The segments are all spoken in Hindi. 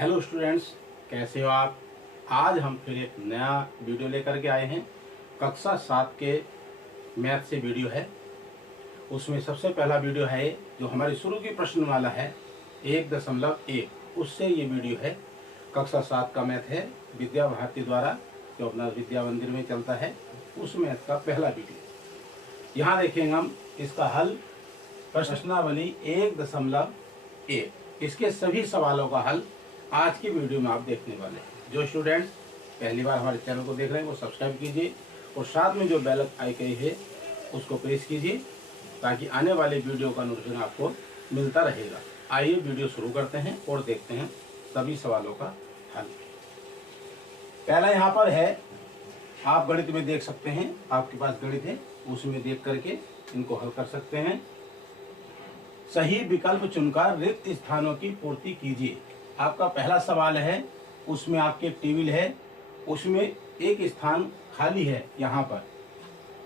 हेलो स्टूडेंट्स, कैसे हो आप। आज हम फिर एक नया वीडियो लेकर के आए हैं। कक्षा 7 के मैथ से वीडियो है। उसमें सबसे पहला वीडियो है जो हमारी शुरू की प्रश्नमाला है 1.1, उससे ये वीडियो है। कक्षा 7 का मैथ है विद्या भारती द्वारा, जो अपना विद्या मंदिर में चलता है, उस मैथ का पहला वीडियो। यहाँ देखेंगे हम इसका हल, प्रश्नावली 1.1। इसके सभी सवालों का हल आज की वीडियो में आप देखने वाले हैं। जो स्टूडेंट्स पहली बार हमारे चैनल को देख रहे हैं वो सब्सक्राइब कीजिए और साथ में जो बेल आइकन है उसको प्रेस कीजिए, ताकि आने वाले वीडियो का नोटिफिकेशन आपको मिलता रहेगा। आइए वीडियो शुरू करते हैं और देखते हैं सभी सवालों का हल। पहला यहाँ पर है, आप गणित में देख सकते हैं, आपके पास गणित है, उसमें देख करके इनको हल कर सकते हैं। सही विकल्प चुनकर रिक्त स्थानों की पूर्ति कीजिए। आपका पहला सवाल है, उसमें आपके टेबल है, उसमें एक स्थान खाली है। यहाँ पर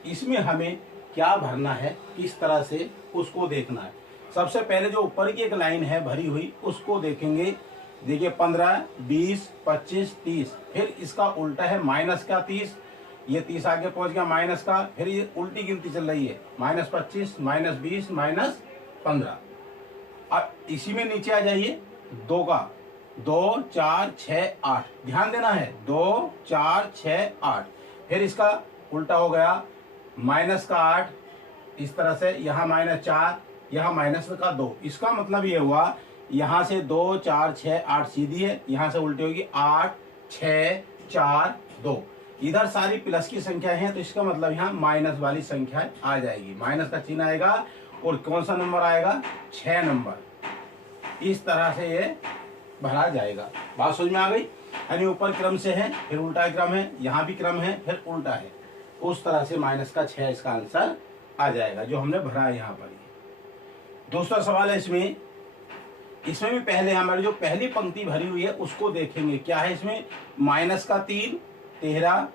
इसमें हमें क्या भरना है, किस तरह से उसको देखना है। सबसे पहले जो ऊपर की एक लाइन है भरी हुई उसको देखेंगे। देखिए 15, 20, 25, 30, फिर इसका उल्टा है माइनस का 30। ये 30 आगे पहुंच गया माइनस का, फिर ये उल्टी गिनती चल रही है, -25, -20, -15। अब इसी में नीचे आ जाइए, 2 का 2, 4, 6, 8, ध्यान देना है, 2, 4, 6, 8। फिर इसका उल्टा हो गया माइनस का 8, इस तरह से, यहाँ -4, यहाँ माइनस का 2। इसका मतलब ये हुआ यहाँ से 2, 4, 6, 8 सीधी है, यहाँ से उल्टी होगी 8, 6, 4, 2। इधर सारी प्लस की संख्या है, तो इसका मतलब यहाँ माइनस वाली संख्या आ जाएगी, माइनस का चिन्ह आएगा और कौन सा नंबर आएगा, 6 नंबर। इस तरह से ये भरा जाएगा। बात समझ में आ गई। यानी ऊपर क्रम से है, फिर उल्टा क्रम है, यहाँ भी क्रम है, फिर उल्टा है। उस तरह से माइनस का 6 इसका आंसर आ जाएगा, जो हमने भरा है यहाँ पर। दूसरा सवाल है, इसमें भी पहले हमारी जो पहली पंक्ति भरी हुई है उसको देखेंगे। क्या है इसमें, माइनस का 3, 13,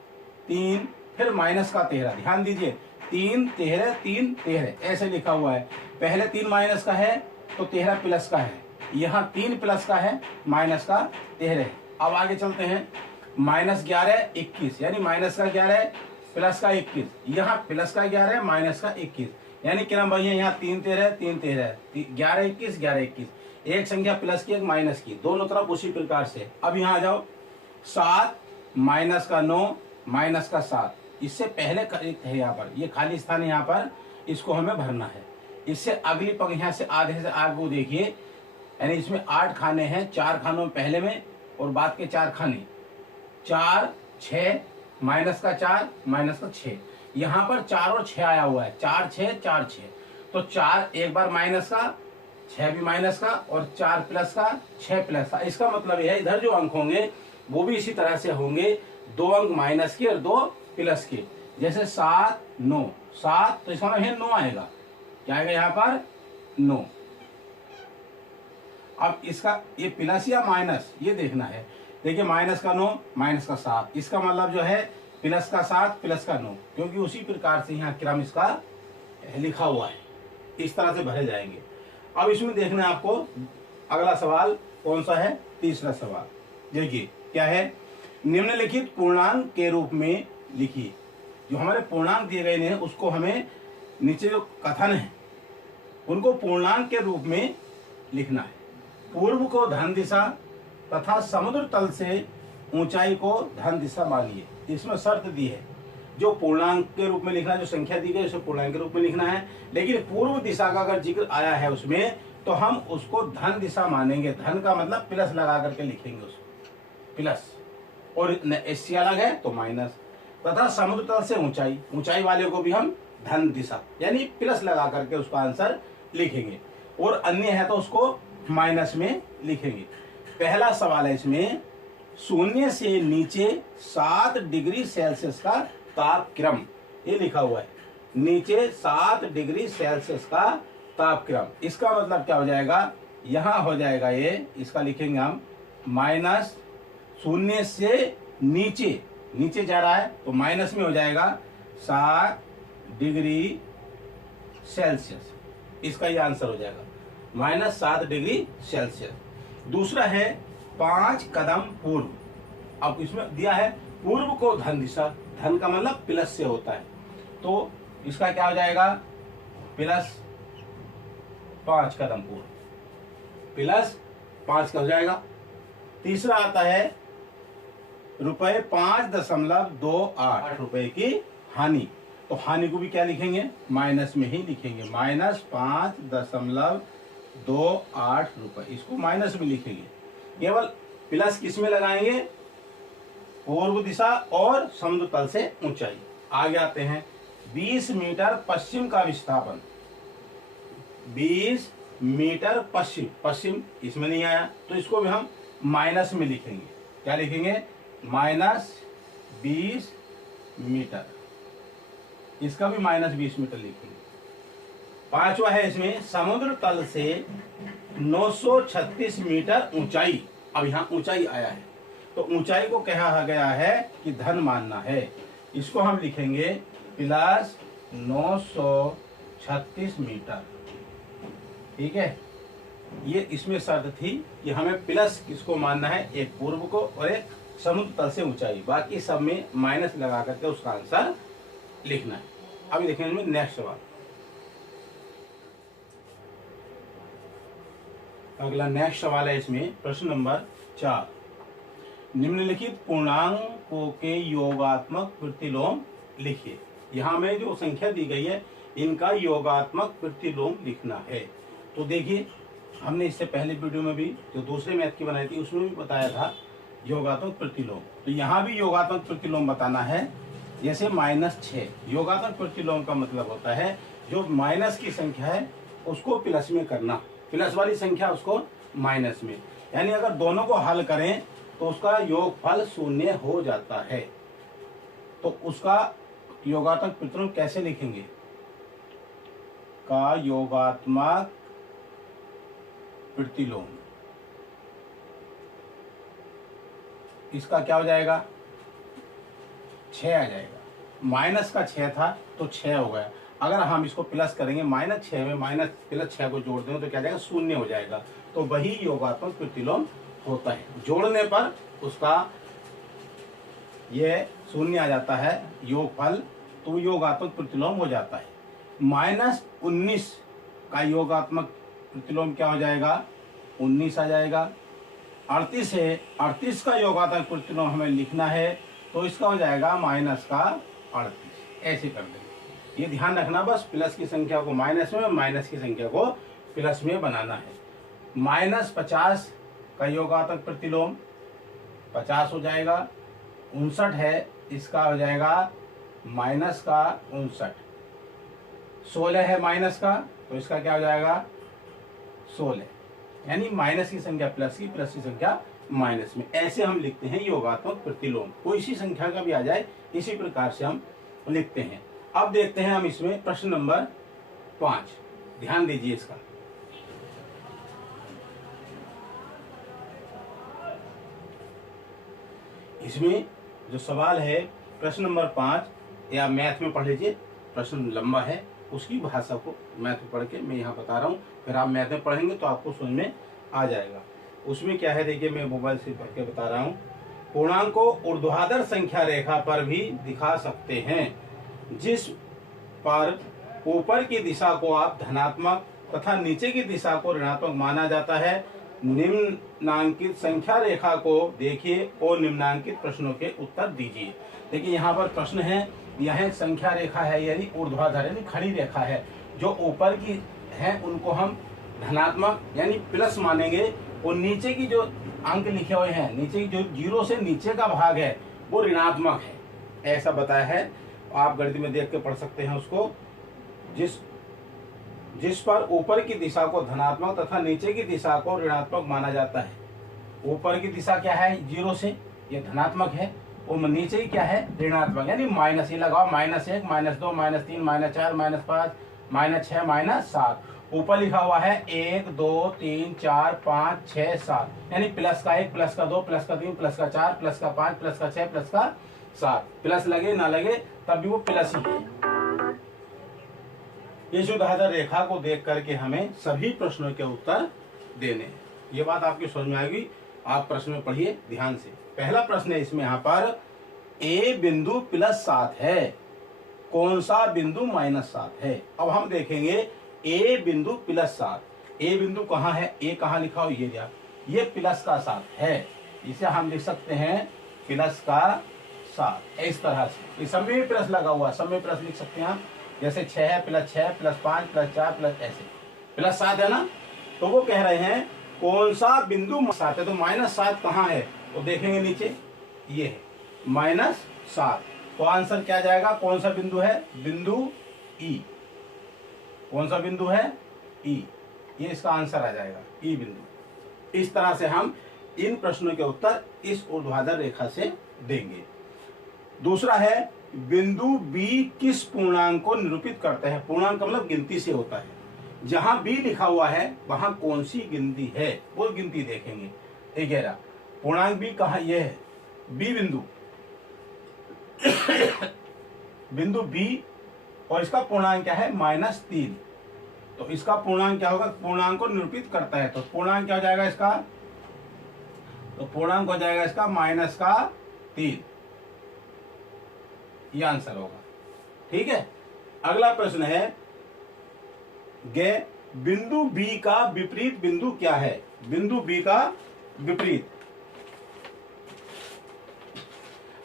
3, फिर माइनस का 13। ध्यान दीजिए, 3, 13, 3, 13 ऐसे लिखा हुआ है। पहले 3 माइनस का है तो 13 प्लस का है, यहाँ 3 प्लस का है, माइनस का 13 है। अब आगे चलते हैं, -11, 21, यानी माइनस का 11 प्लस का 21, यहाँ प्लस का 11 माइनस का 21, यानी क्रम भैया यहाँ 3, 13, 3, 13, 11, 21, 11, 21। एक संख्या प्लस की, एक माइनस की, दोनों तरफ उसी प्रकार से। अब यहाँ आ जाओ, 7, माइनस का 9, माइनस का 7। इससे पहले है यहाँ पर, ये खाली स्थान है यहाँ पर, इसको हमें भरना है। इससे अगली पंक्ति यहाँ से आधे से आगे देखिए, यानी इसमें 8 खाने हैं, 4 खानों में पहले में और बाद के 4 खाने, 4, 6, माइनस का 4, माइनस का 6। यहाँ पर 4 और 6 आया हुआ है, 4, 6, 4, 6। तो 4 एक बार माइनस का, 6 भी माइनस का, और 4 प्लस का, 6 प्लस का। इसका मतलब यह है इधर जो अंक होंगे वो भी इसी तरह से होंगे, 2 अंक माइनस के और 2 प्लस के। जैसे 7, 9, 7 तो इसका मतलब है 9 आएगा, क्या आएगा यहाँ पर, 9। अब इसका ये प्लस या माइनस ये देखना है। देखिए माइनस का 9, माइनस का 7, इसका मतलब जो है प्लस का 7, प्लस का 9, क्योंकि उसी प्रकार से यहाँ क्रम इसका लिखा हुआ है। इस तरह से भरे जाएंगे। अब इसमें देखना है आपको, अगला सवाल कौन सा है, तीसरा सवाल। देखिए क्या है, निम्नलिखित पूर्णांक के रूप में लिखिए। जो हमारे पूर्णांक दिए गए हैं उसको हमें नीचे जो कथन है उनको पूर्णांक के रूप में लिखना है। पूर्व को धन दिशा तथा समुद्र तल से ऊंचाई को धन दिशा मानिए। इसमें शर्त दी है, जो पूर्णांक के रूप में लिखना है, जो संख्या दी गई उसे पूर्णांक के रूप में लिखना है, लेकिन पूर्व दिशा का अगर जिक्र आया है उसमें तो हम उसको धन दिशा मानेंगे। धन का मतलब प्लस लगा करके लिखेंगे उसको, प्लस, और इससे अलग है तो माइनस। तथा समुद्र तल से ऊंचाई, ऊंचाई वाले को भी हम धन दिशा यानी प्लस लगा करके उसका आंसर लिखेंगे, और अन्य है तो उसको माइनस में लिखेंगे। पहला सवाल है, इसमें 0 से नीचे 7 डिग्री सेल्सियस का तापक्रम, ये लिखा हुआ है, नीचे 7 डिग्री सेल्सियस का तापक्रम। इसका मतलब क्या हो जाएगा, यहाँ हो जाएगा ये, इसका लिखेंगे हम -0 से नीचे, नीचे जा रहा है तो माइनस में हो जाएगा 7 डिग्री सेल्सियस। इसका ये आंसर हो जाएगा, -7 डिग्री सेल्सियस। दूसरा है 5 कदम पूर्व। अब इसमें दिया है पूर्व को धन दिशा, धन का मतलब प्लस से होता है, तो इसका क्या हो जाएगा, प्लस 5 कदम पूर्व, प्लस 5 का हो जाएगा। तीसरा आता है रुपए 5.28 रुपए की हानि, तो हानि को भी क्या लिखेंगे, माइनस में ही लिखेंगे, -5.28 रुपए, इसको माइनस में लिखेंगे। केवल प्लस किस में लगाएंगे, पूर्व दिशा और समुद्र तल से ऊंचाई। आगे आते हैं 20 मीटर पश्चिम का विस्थापन, 20 मीटर पश्चिम, पश्चिम इसमें नहीं आया तो इसको भी हम माइनस में लिखेंगे, क्या लिखेंगे, -20 मीटर, इसका भी -20 मीटर लिखेंगे। पांचवा है इसमें समुद्र तल से 936 मीटर ऊंचाई। अब यहाँ ऊंचाई आया है तो ऊंचाई को कहा गया है कि धन मानना है, इसको हम लिखेंगे प्लस 936 मीटर, ठीक है। ये इसमें शर्त थी कि हमें प्लस किसको मानना है, एक पूर्व को और एक समुद्र तल से ऊंचाई, बाकी सब में माइनस लगा करके उसका आंसर लिखना है। अभी देखेंगे नेक्स्ट सवाल। अगला नेक्स्ट सवाल है इसमें प्रश्न नंबर 4, निम्नलिखित पूर्णांकों के योगात्मक प्रतिलोम लिखिए। यहाँ में जो संख्या दी गई है इनका योगात्मक प्रतिलोम लिखना है। तो देखिए हमने इससे पहले वीडियो में भी जो दूसरे मैथ की बनाई थी उसमें भी बताया था योगात्मक प्रतिलोम, तो यहाँ भी योगात्मक प्रतिलोम बताना है। जैसे -6, योगात्मक प्रतिलोम का मतलब होता है जो माइनस की संख्या है उसको प्लस में करना, प्लस वाली संख्या उसको माइनस में, यानी अगर दोनों को हल करें तो उसका योगफल 0 हो जाता है। तो उसका योगात्मक प्रतिलोम कैसे लिखेंगे, का योगात्मक प्रतिलोम, इसका क्या हो जाएगा, 6 आ जाएगा। माइनस का 6 था तो 6 हो गया, अगर हम इसको प्लस करेंगे -6 में -+6 को जोड़ देंगे तो क्या जाएगा, 0 हो जाएगा। तो वही योगात्मक प्रतिलोम होता है, जोड़ने पर उसका ये 0 आ जाता है योगफल, तो योगात्मक प्रतिलोम हो जाता है। -19 का योगात्मक प्रतिलोम क्या हो जाएगा, 19 आ जाएगा। 38 है, 38 का योगात्मक प्रतिलोम हमें लिखना है तो इसका हो जाएगा -38, ऐसे कर देंगे। ये ध्यान रखना, बस प्लस की संख्या को माइनस में, माइनस की संख्या को प्लस में बनाना है। -50 का योगात्मक प्रतिलोम 50 हो जाएगा। 59 है, इसका हो जाएगा -59। 16 है माइनस का, तो इसका क्या हो जाएगा 16, यानी माइनस की संख्या प्लस की, प्लस की संख्या माइनस में। ऐसे हम लिखते हैं योगात्मक प्रतिलोम, कोई सी संख्या का भी आ जाए इसी प्रकार से हम लिखते हैं। अब देखते हैं हम इसमें प्रश्न नंबर 5, ध्यान दीजिए इसका। इसमें जो सवाल है प्रश्न नंबर 5, या मैथ में पढ़ लीजिए, प्रश्न लंबा है, उसकी भाषा को मैथ में पढ़ के मैं यहाँ बता रहा हूँ, फिर आप मैथ में पढ़ेंगे तो आपको समझ में आ जाएगा। उसमें क्या है देखिए, मैं मोबाइल से पढ़ के बता रहा हूँ। पूर्णांक को ऊर्ध्वाधर संख्या रेखा पर भी दिखा सकते हैं, जिस पर ऊपर की दिशा को आप धनात्मक तथा नीचे की दिशा को ऋणात्मक माना जाता है। निम्नांकित संख्या रेखा को देखिए और निम्नांकित प्रश्नों के उत्तर दीजिए। देखिए यहाँ पर प्रश्न है, यह एक संख्या रेखा है यानी ऊर्ध्वाधर यानी खड़ी रेखा है, जो ऊपर की है उनको हम धनात्मक यानी प्लस मानेंगे, और नीचे की जो अंक लिखे हुए हैं, नीचे की जो 0 से नीचे का भाग है वो ऋणात्मक है, ऐसा बताया है। आप गणित में देख के पढ़ सकते हैं उसको। जिस पर ऊपर की दिशा को धनात्मक तथा नीचे की दिशा को ऋणात्मक माना जाता है। ऊपर की दिशा क्या है 0 से, ये धनात्मक है, और नीचे ही क्या है ऋणात्मक, यानी माइनस, ये लगाओ -1, -2, -3, -4, -5, -6, -7। ऊपर लिखा हुआ है 1 2 3 4 5 6 7, यानी प्लस का 1, प्लस का 2, प्लस का 3, प्लस का 4, प्लस का 5, प्लस का 6, प्लस का 7। प्लस लगे ना लगे तब भी वो प्लस ही है। इस ऊर्ध्वाधर रेखा को देख करके हमें सभी प्रश्नों के उत्तर देने, ये बात आपकी समझ में आएगी। आप प्रश्न में पढ़िए ध्यान से। पहला प्रश्न है इसमें, यहाँ पर ए बिंदु +7 है, कौन सा बिंदु -7 है। अब हम देखेंगे ए बिंदु +7, ए बिंदु कहाँ है, ए कहाँ लिखा हो, ये प्लस का 7 है, इसे हम लिख सकते हैं प्लस का 7। इस तरह से इस सब में भी प्लस लगा हुआ है, सब में प्लस लिख सकते हैं आप, जैसे 6 है +6 +5 +4 प्लस ऐसे +7 है ना। तो वो कह रहे हैं कौन सा बिंदु -7 है, तो -7 कहाँ है, तो देखेंगे नीचे ये है -7, तो आंसर क्या जाएगा, कौन सा बिंदु है, बिंदु ई। कौन सा बिंदु है, ई, ये इसका आंसर आ जाएगा, ई बिंदु। इस तरह से हम इन प्रश्नों के उत्तर इस ऊर्ध्वाधर रेखा से देंगे। दूसरा है बिंदु बी किस पूर्णांक को निरूपित करते हैं, पूर्णांक मतलब गिनती से होता है, जहां बी लिखा हुआ है वहां कौन सी गिनती है वो गिनती देखेंगे। 11 पूर्णांक बी कहाँ, ये है बी बिंदु बिंदु बी, और इसका पूर्णांक क्या है -3, तो इसका पूर्णांक क्या होगा, पूर्णांक को निरूपित करता है, तो पूर्णांक क्या हो जाएगा इसका, तो पूर्णांक हो जाएगा इसका -3, ये आंसर होगा। ठीक है, अगला प्रश्न है बिंदु बी का विपरीत बिंदु क्या है, बिंदु बी का विपरीत।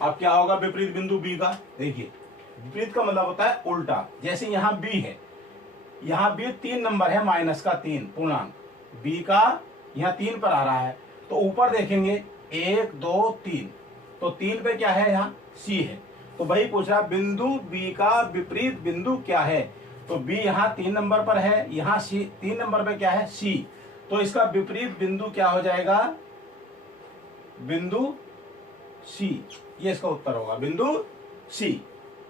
अब क्या होगा विपरीत बिंदु बी का, देखिए विपरीत का मतलब होता है उल्टा। जैसे यहाँ बी है, यहाँ बी 3 नंबर है -3 पूर्णांक, बी का यहाँ 3 पर आ रहा है, तो ऊपर देखेंगे 1 2 3, तो 3 पे क्या है, यहाँ सी है, तो वही पूछ रहा बिंदु बी का विपरीत बिंदु क्या है, तो बी यहाँ 3 नंबर पर है, यहाँ सी 3 नंबर पे क्या है, सी, तो इसका विपरीत बिंदु क्या हो जाएगा, बिंदु सी, ये इसका उत्तर होगा बिंदु सी।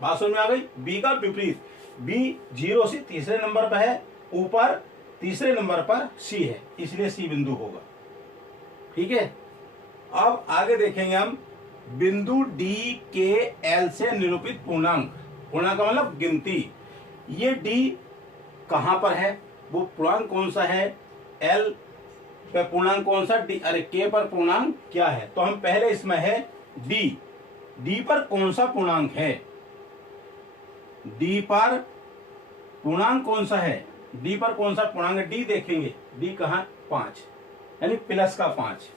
बात समझ में आ गई, बी का विपरीत, बी 0 से तीसरे नंबर पर है, ऊपर तीसरे नंबर पर सी है, इसलिए सी बिंदु होगा। ठीक है, अब आगे देखेंगे हम बिंदु डी के एल से निरूपित पूर्णांक, पूर्णांक का मतलब गिनती। ये डी कहां पर है, वो पूर्णांक कौन सा है, एल पे पूर्णांक कौन सा, डी, अरे के पर पूर्णांक क्या है, तो हम पहले इसमें है डी, डी पर कौन सा पूर्णांक है, डी पर पूर्णांक कौन सा है, डी पर कौन सा पूर्णांक है, डी देखेंगे, डी कहां, 5, यानी प्लस का 5,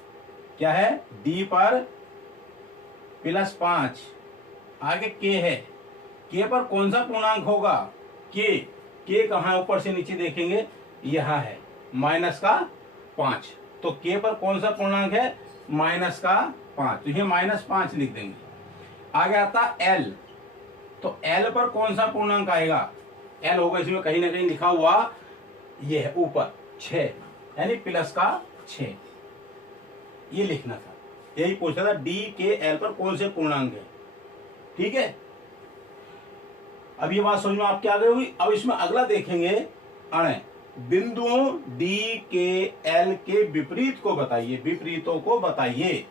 क्या है, डी पर +5, आगे के है, के पर कौन सा पूर्णांक होगा, के कहां, ऊपर से नीचे देखेंगे, यहां है -5, तो के पर कौन सा पूर्णांक है, -5, तो ये -5 लिख देंगे। आगे आता एल, तो एल पर कौन सा पूर्णांक आएगा, एल होगा इसमें कहीं ना कहीं लिखा हुआ, ये है ऊपर 6, यानी +6, ये लिखना था, यही पूछा था डी के एल पर कौन से पूर्णांक है। ठीक है, अब ये बात समझ में आपके आ गई होगी। अब इसमें अगला देखेंगे, बिंदुओं डी के एल के विपरीत को बताइए, विपरीतों को बताइए,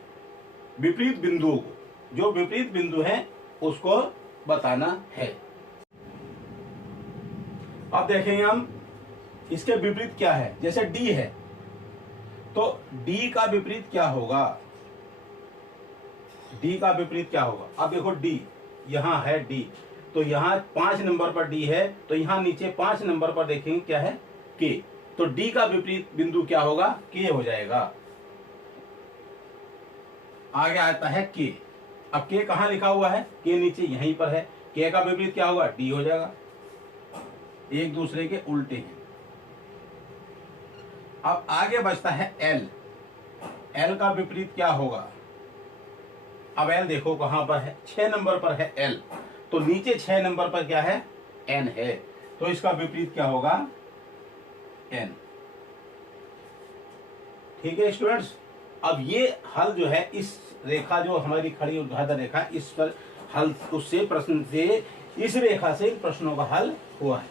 विपरीत बिंदुओं को, जो विपरीत बिंदु है उसको बताना है। अब देखेंगे हम इसके विपरीत क्या है, जैसे डी है तो डी का विपरीत क्या होगा, डी का विपरीत क्या होगा। अब देखो डी यहां है, डी तो यहां 5 नंबर पर डी है, तो यहां नीचे 5 नंबर पर देखेंगे क्या है, के, तो डी का विपरीत बिंदु क्या होगा, के हो जाएगा। आगे आता है के, अब के कहां लिखा हुआ है, के नीचे यहीं पर है, के का विपरीत क्या होगा, डी हो जाएगा, एक दूसरे के उल्टे हैं। अब आगे बचता है एल, एल का विपरीत क्या होगा। अब एल देखो कहां पर है, 6 नंबर पर है एल, तो नीचे 6 नंबर पर क्या है, एन है, तो इसका विपरीत क्या होगा, एन। ठीक है स्टूडेंट्स, अब ये हल जो है, इस रेखा जो हमारी खड़ी ऊर्ध्वाधर रेखा, इस पर हल, उससे प्रश्न से, इस रेखा से इन प्रश्नों का हल हुआ है,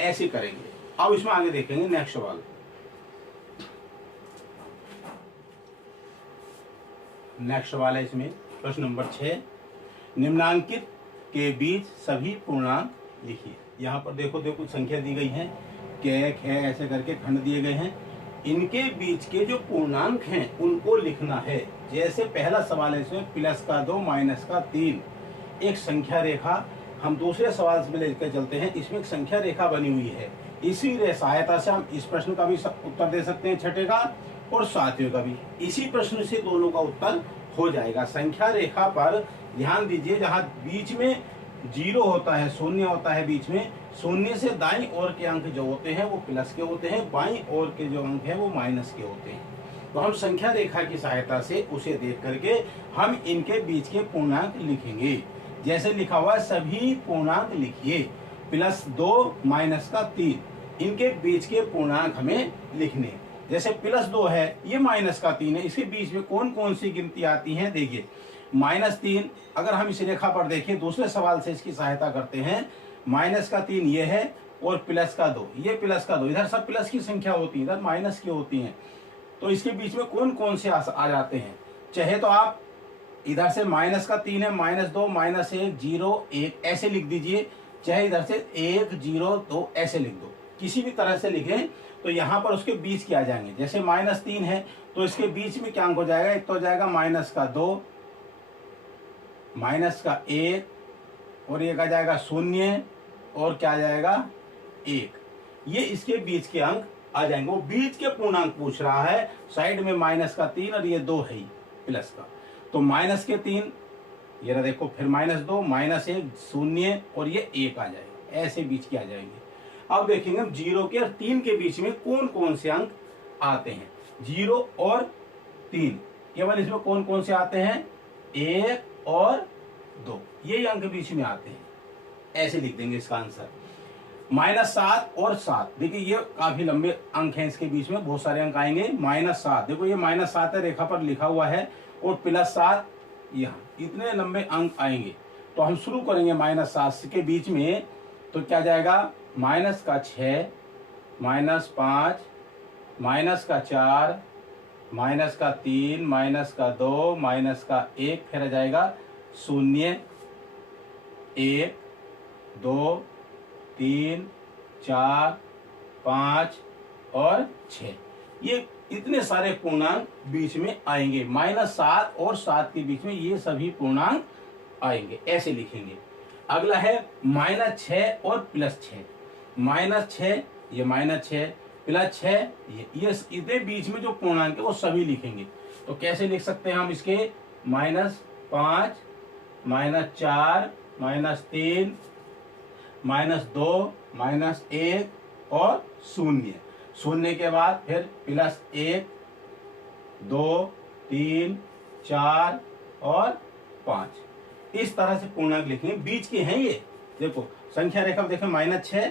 ऐसे करेंगे। अब इसमें आगे देखेंगे नेक्स्ट सवाल। नेक्स्ट सवाल है इसमें प्रश्न नंबर 6, निम्नांकित के बीच सभी पूर्णांक लिखिए। यहाँ पर देखो कुछ संख्या दी गई है, के, ख ऐसे करके खंड दिए गए हैं, इनके बीच के जो पूर्णांक हैं उनको लिखना है। जैसे पहला सवाल है इसमें प्लस का 2 माइनस का 3, एक संख्या रेखा हम दूसरे सवाल में लेकर चलते हैं। इसमें एक संख्या रेखा बनी हुई है, इसी सहायता से हम इस प्रश्न का भी उत्तर दे सकते हैं, छठे का और सातवें का भी। इसी प्रश्न से दोनों का उत्तर हो जाएगा। संख्या रेखा पर ध्यान दीजिए, जहां बीच में 0 होता है, शून्य होता है बीच में, शून्य से दाईं ओर के अंक जो होते हैं वो प्लस के होते हैं, बाईं ओर के जो अंक हैं वो माइनस के होते हैं। तो हम संख्या रेखा की सहायता से उसे देख करके हम इनके बीच के पूर्णांक लिखेंगे। जैसे लिखा हुआ है सभी पूर्णांक लिखिए, +2 माइनस का 3, इनके बीच के पूर्णांक हमें लिखने। जैसे +2 है, ये माइनस का 3 है, इसके बीच में कौन कौन सी गिनती आती हैं देखिए। -3 अगर हम इस रेखा पर देखें, दूसरे सवाल से इसकी सहायता करते हैं। -3 ये है और +2 ये +2, इधर सब प्लस की संख्या होती है, इधर माइनस की होती हैं। तो इसके बीच में कौन कौन से आ जाते हैं। चाहे तो आप इधर से -3 है, -2 -1 0 1 ऐसे लिख दीजिए, चाहे इधर से 1 0 2 ऐसे लिख दो, किसी भी तरह से लिखें तो यहाँ पर उसके बीच के आ जाएंगे। जैसे -3 है तो इसके बीच में क्या अंक हो जाएगा, एक तो हो जाएगा -2 -1 और एक आ जाएगा 0 और क्या आ जाएगा 1, ये इसके बीच के अंक आ जाएंगे। वो बीच के पूर्णांक पूछ रहा है, साइड में -3 और ये 2 है ही प्लस का, तो -3 ये रहा देखो, फिर -2 -1 0 और ये 1 आ जाएगा, ऐसे बीच के आ जाएंगे। अब देखेंगे हम 0 के और 3 के बीच में कौन कौन से अंक आते हैं। 0 और 3 केवल इसमें कौन कौन से आते हैं, 1 और 2 यही अंक बीच में आते हैं, ऐसे लिख देंगे इसका आंसर। -7 और 7 देखिए, ये काफी लंबे अंक हैं, इसके बीच में बहुत सारे अंक आएंगे। -7 देखो, ये -7 है, रेखा पर लिखा हुआ है, और +7 यहाँ, इतने लंबे अंक आएंगे। तो हम शुरू करेंगे -7 के बीच में, तो क्या जाएगा, -6 -5 -4 -3 -2 -1 फिर आ जाएगा 0 1 2 3 4 5 और 6, ये इतने सारे पूर्णांक बीच में आएंगे। -7 और 7 के बीच में ये सभी पूर्णांक आएंगे, ऐसे लिखेंगे। अगला है -6 और +6, -6 ये -6 +6 ये इतने बीच में जो पूर्णांक है वो सभी लिखेंगे। तो कैसे लिख सकते हैं हम इसके, -5 -4 -3 -2 -1 और 0, 0 के बाद फिर +1 2 3 4 और 5, इस तरह से पूर्णांक लिखेंगे। बीच के हैं ये, देखो संख्या रेखा देखें, -6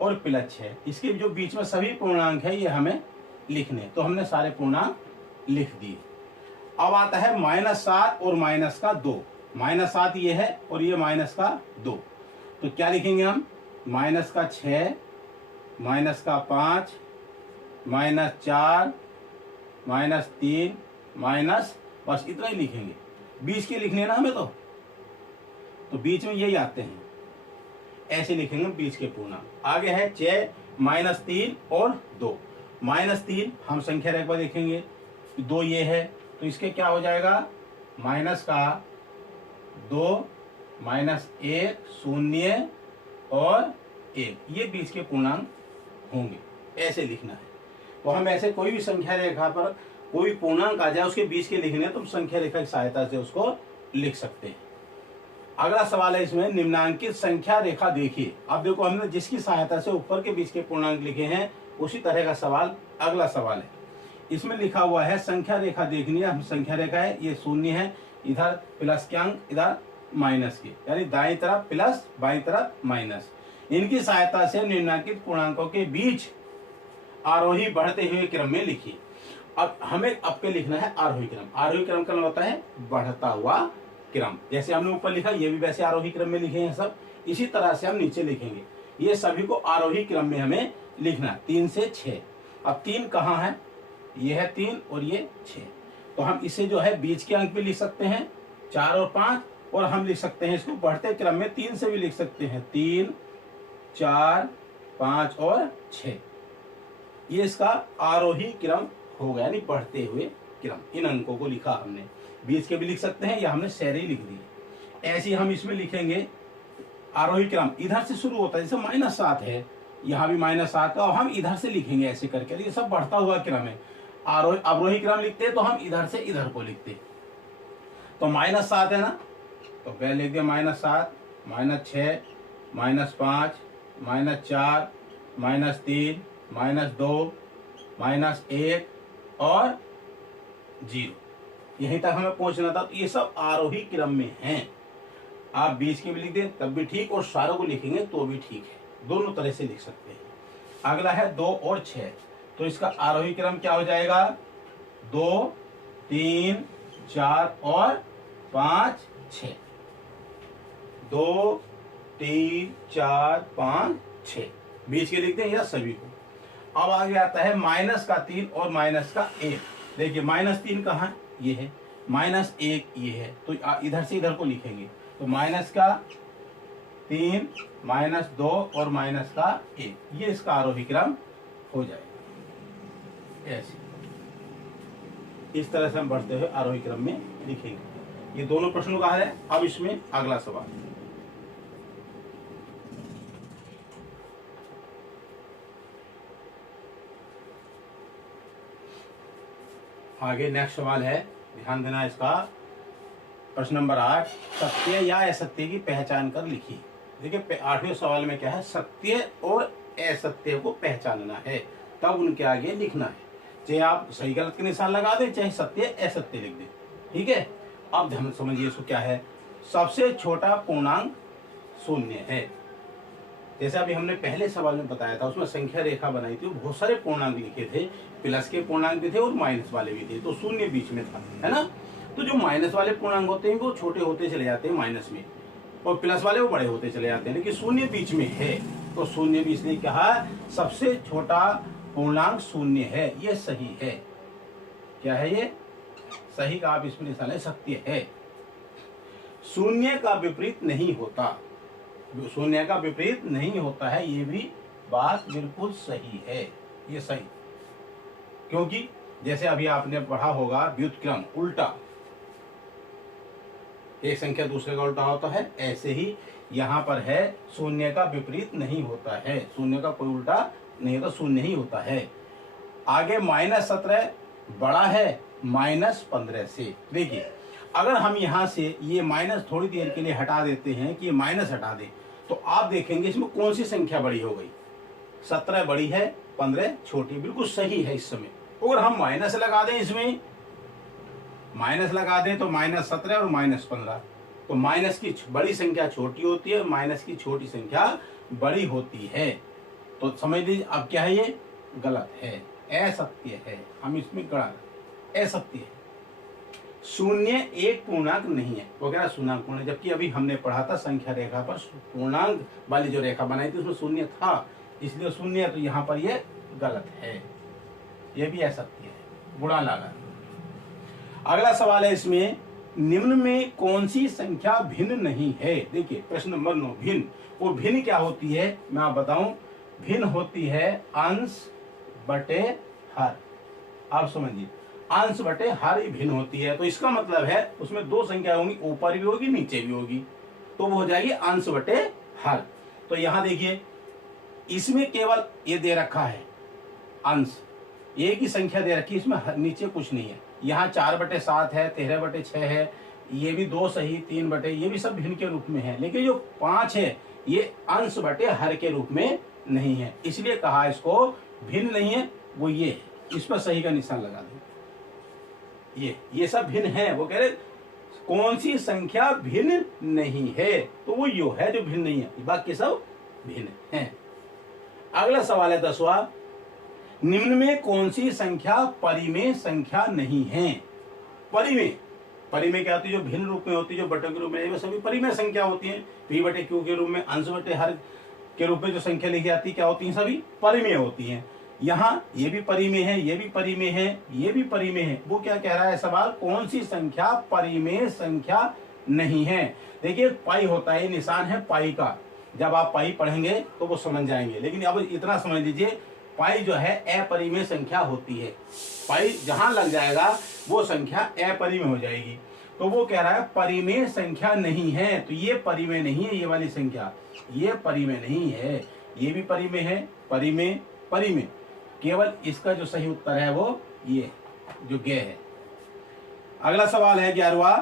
और +6, इसके जो बीच में सभी पूर्णांक है ये हमें लिखने। तो हमने सारे पूर्णांक लिख दिए। अब आता है -7 और -2, -7 ये है और ये -2, तो क्या लिखेंगे हम, -6 -5 -4 -3 बस इतना ही लिखेंगे। बीच के लिखने ना हमें, तो बीच में यही आते हैं, ऐसे लिखेंगे बीच के पूर्णांक। आगे है 6 -3 और 2, -3 हम संख्या रेखा देखेंगे, 2 ये है, तो इसके क्या हो जाएगा, -2 -1 0 और 1, ये बीच के पूर्णांक होंगे, ऐसे लिखना है। तो हम ऐसे कोई भी संख्या रेखा पर कोई पूर्णांक आ जाए, उसके बीच के लिखने तो हम संख्या रेखा की सहायता से उसको लिख सकते हैं। अगला सवाल है इसमें, निम्नांकित संख्या रेखा देखिए। अब देखो, हमने जिसकी सहायता से ऊपर के बीच के पूर्णांक लिखे हैं उसी तरह का सवाल अगला सवाल है। इसमें लिखा हुआ है संख्या रेखा देखनी है। हम संख्या रेखा है, ये 0 है, इधर प्लस के अंक, इधर माइनस के, यानी दाईं तरफ प्लस बाईं तरफ माइनस। इनकी सहायता से निम्नांकित पूर्णांकों के बीच आरोही बढ़ते हुए क्रम में लिखिए। अब हमें अब लिखना है आरोही क्रम। आरोही क्रम का होता है बढ़ता हुआ क्रम। जैसे हमने ऊपर लिखा, ये भी वैसे आरोही क्रम में लिखे हैं सब, इसी तरह से हम नीचे लिखेंगे। ये सभी को आरोही क्रम में हमें लिखना, 3 से 6। अब 3 कहाँ है, ये है 3 और ये 6, तो हम इसे जो है बीच के अंक भी लिख सकते हैं 4 और 5, और हम लिख सकते हैं इसको बढ़ते क्रम में 3 से भी लिख सकते हैं, 3 4 5 और 6। ये इसका आरोही क्रम हो गया, यानी बढ़ते हुए क्रम। इन अंकों को लिखा हमने, बीच के भी लिख सकते हैं या हमने शहरी लिख दी। ऐसे हम इसमें लिखेंगे आरोही क्रम इधर से शुरू होता है, जैसे -7 है, यहाँ भी -7 का, और हम इधर से लिखेंगे ऐसे करके। ये सब बढ़ता हुआ क्रम है। अवरोही क्रम लिखते हैं तो हम इधर से इधर को लिखते, तो -7 है ना, तो पहले लिख दिया -7, -6, -5, -4, -3, -2, -1 और 0। यहीं तक हमें पहुंचना था। तो ये सब आरोही क्रम में हैं। आप बीच के भी लिख दें तब भी ठीक, और सारों को लिखेंगे तो भी ठीक है, दोनों तरह से लिख सकते हैं। अगला है 2 और 6, तो इसका आरोही क्रम क्या हो जाएगा? 2, 3, 4 और 5, 6। 2, 3, 4, 5, 6 बीच के लिखते हैं या सभी को। अब आगे आता है -3 और -1। देखिए -3 कहाँ है? ये है, -1 ये है, तो इधर से इधर को लिखेंगे, तो -3, -2 और -1, ये इसका आरोही क्रम हो जाएगा। ऐसे इस तरह से हम बढ़ते हुए आरोही क्रम में लिखेंगे। ये दोनों प्रश्नों का है। अब इसमें अगला सवाल, आगे नेक्स्ट सवाल है, ध्यान देना इसका। प्रश्न नंबर 8, सत्य या असत्य की पहचान कर लिखिए। देखिए 8वें सवाल में क्या है? सत्य और असत्य को पहचानना है, तब उनके आगे लिखना है। चाहे आप सही गलत के निशान लगा दें, चाहे सत्य असत्य लिख दें, ठीक है। अब ध्यान समझिए इसको क्या है। सबसे छोटा पूर्णांक 0 है। जैसे अभी हमने पहले सवाल में बताया था, उसमें संख्या रेखा बनाई थी, बहुत सारे पूर्णांक लिखे थे, प्लस के पूर्णांक भी थे और माइनस वाले भी थे, तो 0 बीच में था, है ना। तो जो माइनस वाले पूर्णांक होते हैं वो छोटे होते चले जाते हैं माइनस में, और प्लस वाले वो बड़े होते चले जाते हैं, लेकिन 0 बीच में है, तो 0 भी इसलिए कहा सबसे छोटा पूर्णांक 0 है। ये सही है। क्या है ये? सही का आप इसमें निशान है, सत्य है। 0 का विपरीत नहीं होता, 0 का विपरीत नहीं होता है, ये भी बात बिल्कुल सही है। ये सही, क्योंकि जैसे अभी आपने पढ़ा होगा व्युत्क्रम उल्टा, एक संख्या दूसरे का उल्टा होता है, ऐसे ही यहाँ पर है 0 का विपरीत नहीं होता है, 0 का कोई उल्टा नहीं होता, 0 ही होता है। आगे -17 बड़ा है -15 से। देखिए अगर हम यहाँ से ये माइनस थोड़ी देर के लिए हटा देते हैं कि ये माइनस हटा दे, तो आप देखेंगे इसमें कौन सी संख्या बड़ी हो गई? 17 बड़ी है, 15 छोटी, बिल्कुल सही है इस समय। अगर हम माइनस लगा दें, इसमें माइनस लगा दें तो -17 और -15, तो माइनस की बड़ी संख्या छोटी होती है, माइनस की छोटी संख्या बड़ी होती है। तो समझ लीजिए अब क्या है, ये गलत है, असत्य है। हम इसमें गलत, असत्य है। 0 एक पूर्णांक नहीं है, वगैरह पूर्णांक पूर्ण, जबकि अभी हमने पढ़ा था संख्या रेखा पर पूर्णांक वाली जो रेखा बनाई थी उसमें 0 था, इसलिए 0 है, तो यहाँ पर ये गलत है, ये भी असत्य है, बुरा लगा। अगला सवाल है इसमें, निम्न में कौन सी संख्या भिन्न नहीं है? देखिए प्रश्न नंबर 9, भिन्न। वो भिन्न क्या होती है मैं आप बताऊं। भिन्न होती है अंश बटे हर। आप समझिए, अंश बटे हर ही भिन्न होती है, तो इसका मतलब है उसमें 2 संख्या होंगी, ऊपर भी होगी नीचे भी होगी, तो वो हो जाएगी अंश बटे हर। तो यहां देखिए इसमें केवल ये दे रखा है अंश, एक ही संख्या दे रखी है, इसमें नीचे कुछ नहीं है। यहाँ 4/7 है, 13/6 है, ये भी 2 सही, 3 ये भी सब भिन्न के रूप में है, लेकिन जो 5 है ये अंश बटे हर के रूप में नहीं है, इसलिए कहा इसको भिन्न नहीं है। वो ये है, इस पर सही का निशान लगा दें। ये सब भिन्न है। वो कह रहे कौन सी संख्या भिन्न नहीं है, तो वो यो है जो भिन्न नहीं है, बाकी सब भिन्न है। अगला सवाल है 10वां, निम्न में कौन सी संख्या परिमेय संख्या नहीं है? परिमेय क्या होती है? जो भिन्न रूप में होती है, जो बटे के रूप में, ये सभी परिमेय संख्या होती है। p बटे q के रूप में, अंश बटे हर के रूप में जो संख्या लिखी जाती है क्या होती है? सभी परिमेय होती हैं। यहाँ ये भी परिमेय है, ये भी परिमेय है, ये भी परिमेय है। वो क्या कह रहा है सवाल, कौन सी संख्या परिमेय संख्या नहीं है? देखिए पाई होता है, निशान है पाई का, जब आप पाई पढ़ेंगे तो वो समझ जाएंगे, लेकिन अब इतना समझ लीजिए पाई जो है अपरिमेय संख्या होती है। पाई जहां लग जाएगा वो संख्या अपरिमेय हो जाएगी। तो वो कह रहा है परिमेय संख्या नहीं है, तो ये परिमेय नहीं है, ये वाली संख्या ये परिमेय नहीं है, ये भी परिमेय है, परिमेय परिमेय, केवल इसका जो सही उत्तर है वो ये जो गे है। अगला सवाल है 11वां,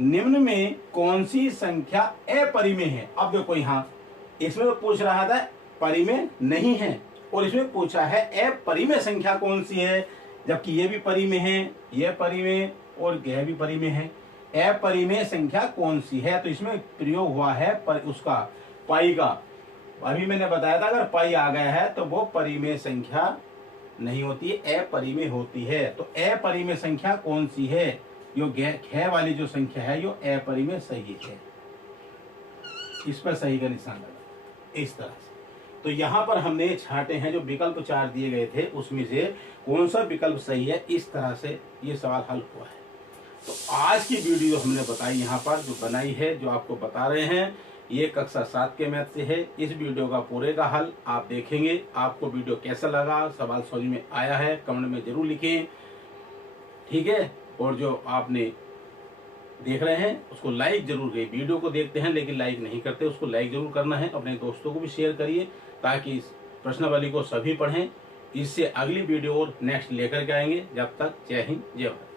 निम्न में कौन सी संख्या अपरिमेय है। अब देखो यहाँ इसमें तो पूछ रहा था परिमेय नहीं है और इसमें पूछा है अपरिमेय संख्या कौन सी है, जबकि ये भी परिमेय है, ये परिमेय और यह भी परिमेय है। अपरिमेय संख्या कौन सी है, तो इसमें प्रयोग हुआ है उसका पाई का। अभी मैंने बताया था अगर पाई आ गया है तो वो परिमेय संख्या नहीं होती है, अपरिमेय होती है। तो अपरिमेय संख्या कौन सी है, जो ख वाली जो संख्या है यो अपरिमेय सही है। इस पर सही का निशान लगा इस तरह से। तो यहाँ पर हमने छांटे हैं जो विकल्प 4 दिए गए थे उसमें से कौन सा विकल्प सही है, इस तरह से ये सवाल हल हुआ है। तो आज की वीडियो हमने बताई यहाँ पर जो बनाई है, जो आपको बता रहे हैं, ये कक्षा 7 के मैथ से है। इस वीडियो का पूरे का हल आप देखेंगे। आपको वीडियो कैसा लगा, सवाल समझ में आया है, कमेंट में जरूर लिखें, ठीक है। और जो आपने देख रहे हैं उसको लाइक जरूर करिए। वीडियो को देखते हैं लेकिन लाइक नहीं करते, उसको लाइक जरूर करना है। अपने दोस्तों को भी शेयर करिए ताकि इस प्रश्नावली को सभी पढ़ें। इससे अगली वीडियो और नेक्स्ट लेकर के आएंगे। जब तक जय हिंद जय भारत।